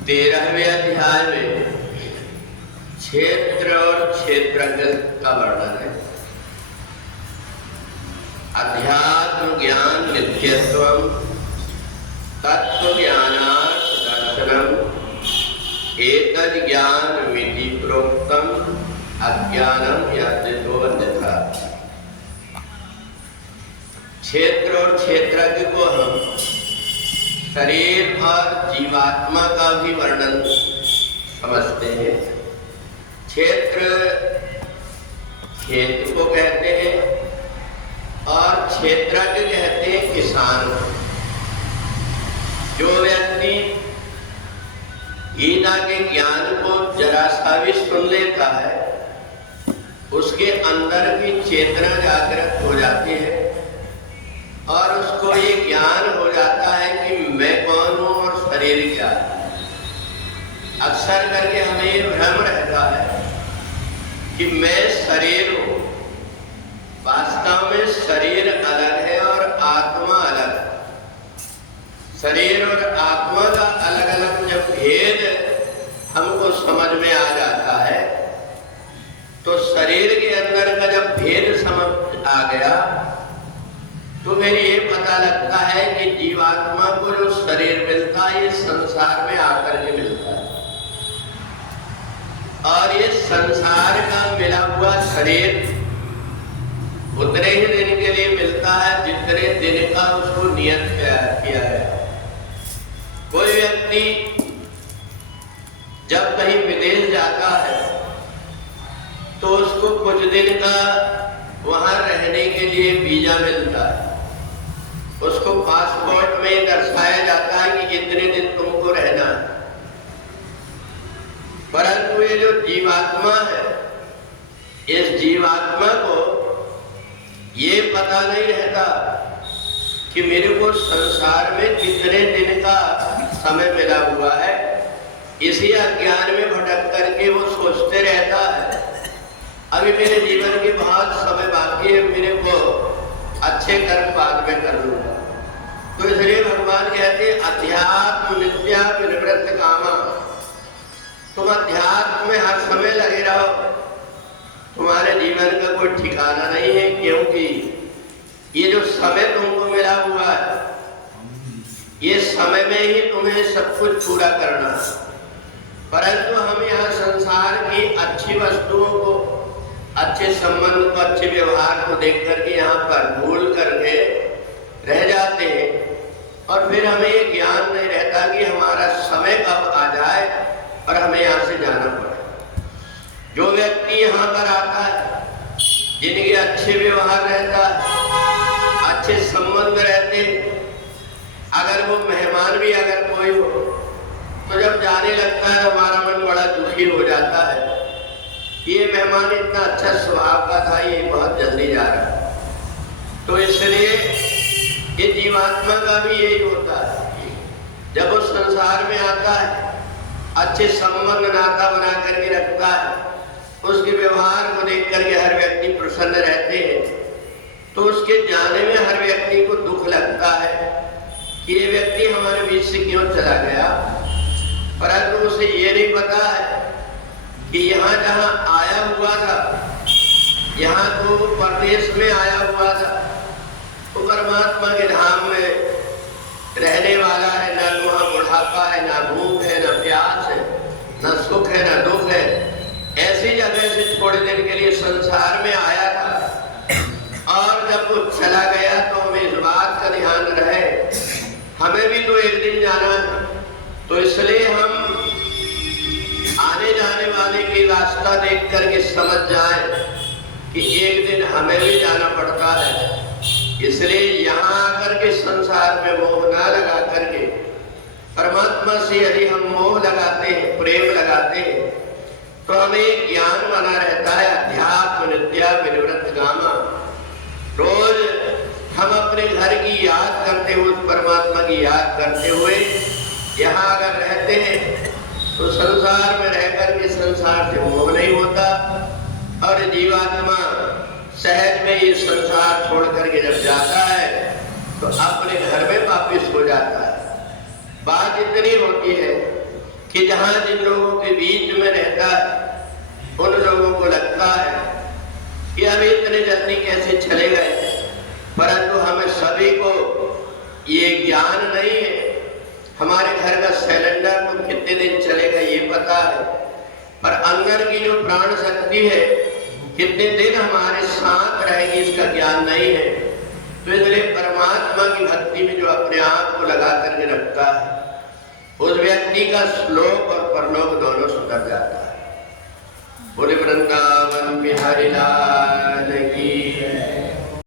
13वें अध्याय में क्षेत्र और क्षेत्रज्ञ का वर्णन है। अध्यात्म ज्ञान नित्यत्वम तत्व ज्ञानार्थ दर्शनम एतद् ज्ञान मिति प्रोक्तम अज्ञानम यादृतो अन्यथा। क्षेत्र और क्षेत्रज्ञ को हम शरीर और जीवात्मा का भी वर्णन समझते हैं। क्षेत्र खेत को कहते हैं और क्षेत्रज्ञ कहते हैं किसान। जो व्यक्ति गीता के ज्ञान को जरा सा भी सुन लेता है, उसके अंदर की चेतना जागृत हो जाती है और उसको ये ज्ञान हो जाता है कि मैं कौन हूं और शरीर क्या है। अक्सर करके हमें ये भ्रम रहता है कि मैं शरीर हूं। वास्तव में शरीर अलग है और आत्मा अलग है। शरीर और आत्मा का अलग अलग जब भेद हमको समझ में आ जाता है, तो शरीर के अंदर का जब भेद समझ आ गया तो फिर ये पता लगता है कि जीवात्मा को जो शरीर मिलता है ये संसार में आकर के मिलता है, और ये संसार का मिला हुआ शरीर उतने ही दिन के लिए मिलता है जितने दिन का उसको नियत किया है। कोई व्यक्ति जब कहीं विदेश जाता है तो उसको कुछ दिन का वहां रहने के लिए वीजा मिलता है। उसको पासपोर्ट में दर्शाया जाता है कि इतने दिन तुमको रहना है। परंतु ये जो जीवात्मा है, इस जीवात्मा को ये पता नहीं रहता कि मेरे को संसार में कितने दिन का समय मिला हुआ है। इसी अज्ञान में भटक करके वो सोचते रहता है अभी मेरे जीवन के बहुत समय बाकी है, मेरे को अच्छे कर्म बाद में कर लूंगा। तो इसलिए भगवान कहते हैं अध्यात्म नित्या विनिवृत्त कामा। तुम अध्यात्म में हर समय लगे रहो, तुम्हारे जीवन का कोई ठिकाना नहीं है, क्योंकि ये जो समय तुमको मिला हुआ है, ये समय में ही तुम्हें सब कुछ पूरा करना है। परंतु हम यहाँ संसार की अच्छी वस्तुओं को, अच्छे संबंध को, अच्छे व्यवहार को देख करके यहाँ पर भूल करके रह जाते हैं, और फिर हमें ये ज्ञान नहीं रहता कि हमारा समय कब आ जाए और हमें यहाँ से जाना पड़े। जो व्यक्ति यहाँ पर आता है, जिनके अच्छे व्यवहार रहता है, अच्छे संबंध रहते हैं, अगर वो मेहमान भी अगर कोई हो तो जब जाने लगता है तो हमारा मन बड़ा दुखी हो जाता है। ये मेहमान इतना अच्छा स्वभाव का था, ये बहुत जल्दी जा रहा है। तो इसलिए ये जीवात्मा का भी यही होता है। जब वो संसार में आता है, अच्छे संबंध नाता बना करके रखता है, उसके व्यवहार को देख करके हर व्यक्ति प्रसन्न रहते हैं, तो उसके जाने में हर व्यक्ति को दुख लगता है कि ये व्यक्ति हमारे बीच से क्यों चला गया। परंतु उसे ये नहीं पता है कि यहाँ जहाँ आया हुआ था, यहाँ तो परदेश में आया हुआ था, तो परमात्मा के धाम में रहने वाला है। न वहाँ बुढ़ापा है, न भूख है, न प्यास है, न सुख है, न दुख है। ऐसी जगह से थोड़े दिन के लिए संसार में आया था, और जब वो चला गया तो हमें इस बात का ध्यान रहे, हमें भी तो एक दिन जाना है। तो इसलिए हम आने जाने वाले की रास्ता देख करके समझ जाए कि एक दिन हमें भी जाना पड़ता है। इसलिए यहाँ आकर के संसार में मोह ना लगा करके परमात्मा से यदि हम मोह लगाते हैं, प्रेम लगाते हैं, तो हमें एक ज्ञान बना रहता है अध्यात्म नित्या विनिवृत्त कामा। रोज हम अपने घर की याद करते हुए, परमात्मा की याद करते हुए यहाँ अगर रहते हैं तो संसार में रह करके संसार से मोह नहीं होता, और जीवात्मा सहज में ये संसार छोड़ करके जब जाता है तो अपने घर में वापिस हो जाता है। बात इतनी होती है कि जहां जिन लोगों के बीच में रहता है उन लोगों को लगता है कि अब इतने जल्दी कैसे चले गए, परंतु हमें सभी को ये ज्ञान नहीं है। हमारे घर का सिलेंडर तो कितने दिन चलेगा ये पता है, पर अंदर की जो प्राण शक्ति है कितने दिन हमारे साथ रहेगी इसका ज्ञान नहीं है। तो इसलिए परमात्मा की भक्ति में जो अपने आप को लगा करके रखता है उस व्यक्ति का श्लोक और परलोक दोनों सुधर जाता है। बोले वृंदावन बिहारी लाल